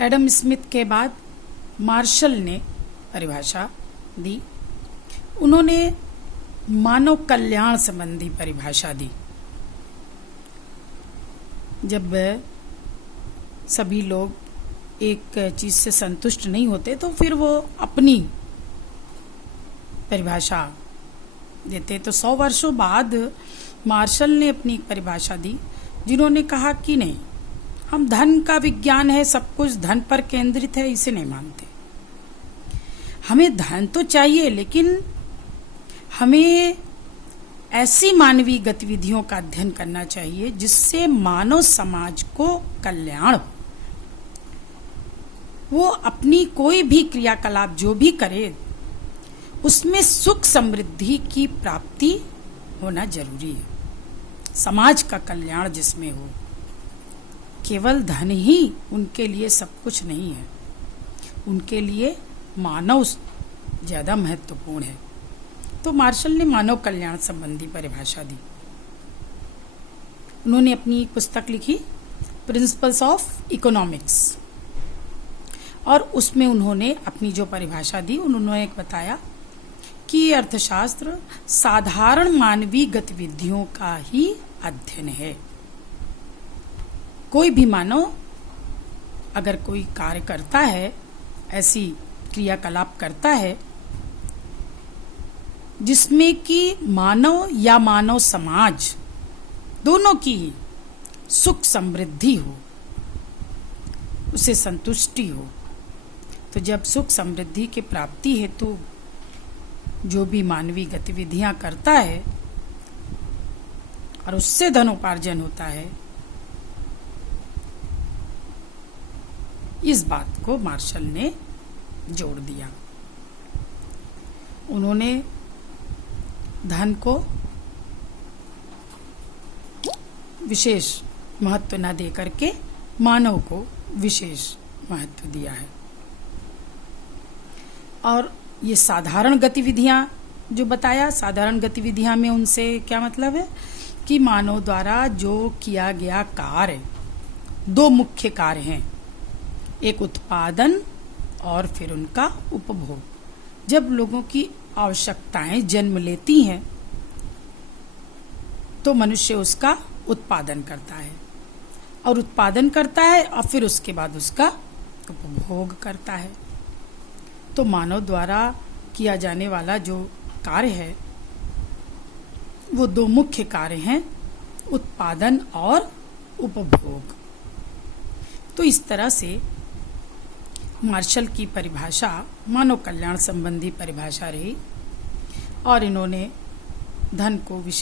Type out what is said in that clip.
Adam Smith के बाद martial ने परिभाषा दी। उन्होंने मानव कल्याण संबंधी परिभाषा दी। जब सभी लोग एक चीज से संतुष्ट नहीं होते तो फिर वो अपनी परिभाषा देते। तो 100 वर्षों बाद मार्शल ने अपनी एक परिभाषा दी, जिन्होंने कहा कि नहीं, हम धन का विज्ञान है, सब कुछ धन पर केंद्रित है, इसे नहीं मानते। हमें धन तो चाहिए, लेकिन हमें ऐसी मानवीय गतिविधियों का अध्ययन करना चाहिए जिससे मानव समाज को कल्याण हो। वो अपनी कोई भी क्रियाकलाप जो भी करे उसमें सुख समृद्धि की प्राप्ति होना जरूरी है। समाज का कल्याण जिसमें हो। केवल धन ही उनके लिए सब कुछ नहीं है, उनके लिए मानव ज्यादा महत्वपूर्ण है। तो मार्शल ने मानव कल्याण संबंधी परिभाषा दी। उन्होंने अपनी एक पुस्तक लिखी, प्रिंसिपल्स ऑफ इकोनॉमिक्स, और उसमें उन्होंने अपनी जो परिभाषा दी, उन्होंने एक बताया कि अर्थशास्त्र साधारण मानवीय गतिविधियों का ही अध्ययन है। कोई भी मानव अगर कोई कार्य करता है, ऐसी क्रियाकलाप करता है जिसमें कि मानव या मानव समाज दोनों की सुख समृद्धि हो, उसे संतुष्टि हो, तो जब सुख समृद्धि की प्राप्ति हेतु जो भी मानवीय गतिविधियां करता है और उससे धन उपार्जन होता है, इस बात को मार्शल ने जोड़ दिया। उन्होंने धन को विशेष महत्व न दे करके मानव को विशेष महत्व दिया है। और ये साधारण गतिविधियां जो बताया, साधारण गतिविधियां में उनसे क्या मतलब है कि मानव द्वारा जो किया गया कार्य, 2 मुख्य कार्य हैं, एक उत्पादन और फिर उनका उपभोग। जब लोगों की आवश्यकताएं जन्म लेती हैं तो मनुष्य उसका उत्पादन करता है, और उत्पादन करता है और फिर उसके बाद उसका उपभोग करता है। तो मानव द्वारा किया जाने वाला जो कार्य है वो 2 मुख्य कार्य हैं, उत्पादन और उपभोग। तो इस तरह से मार्शल की परिभाषा मानव कल्याण संबंधी परिभाषा रही, और इन्होंने धन को विशेष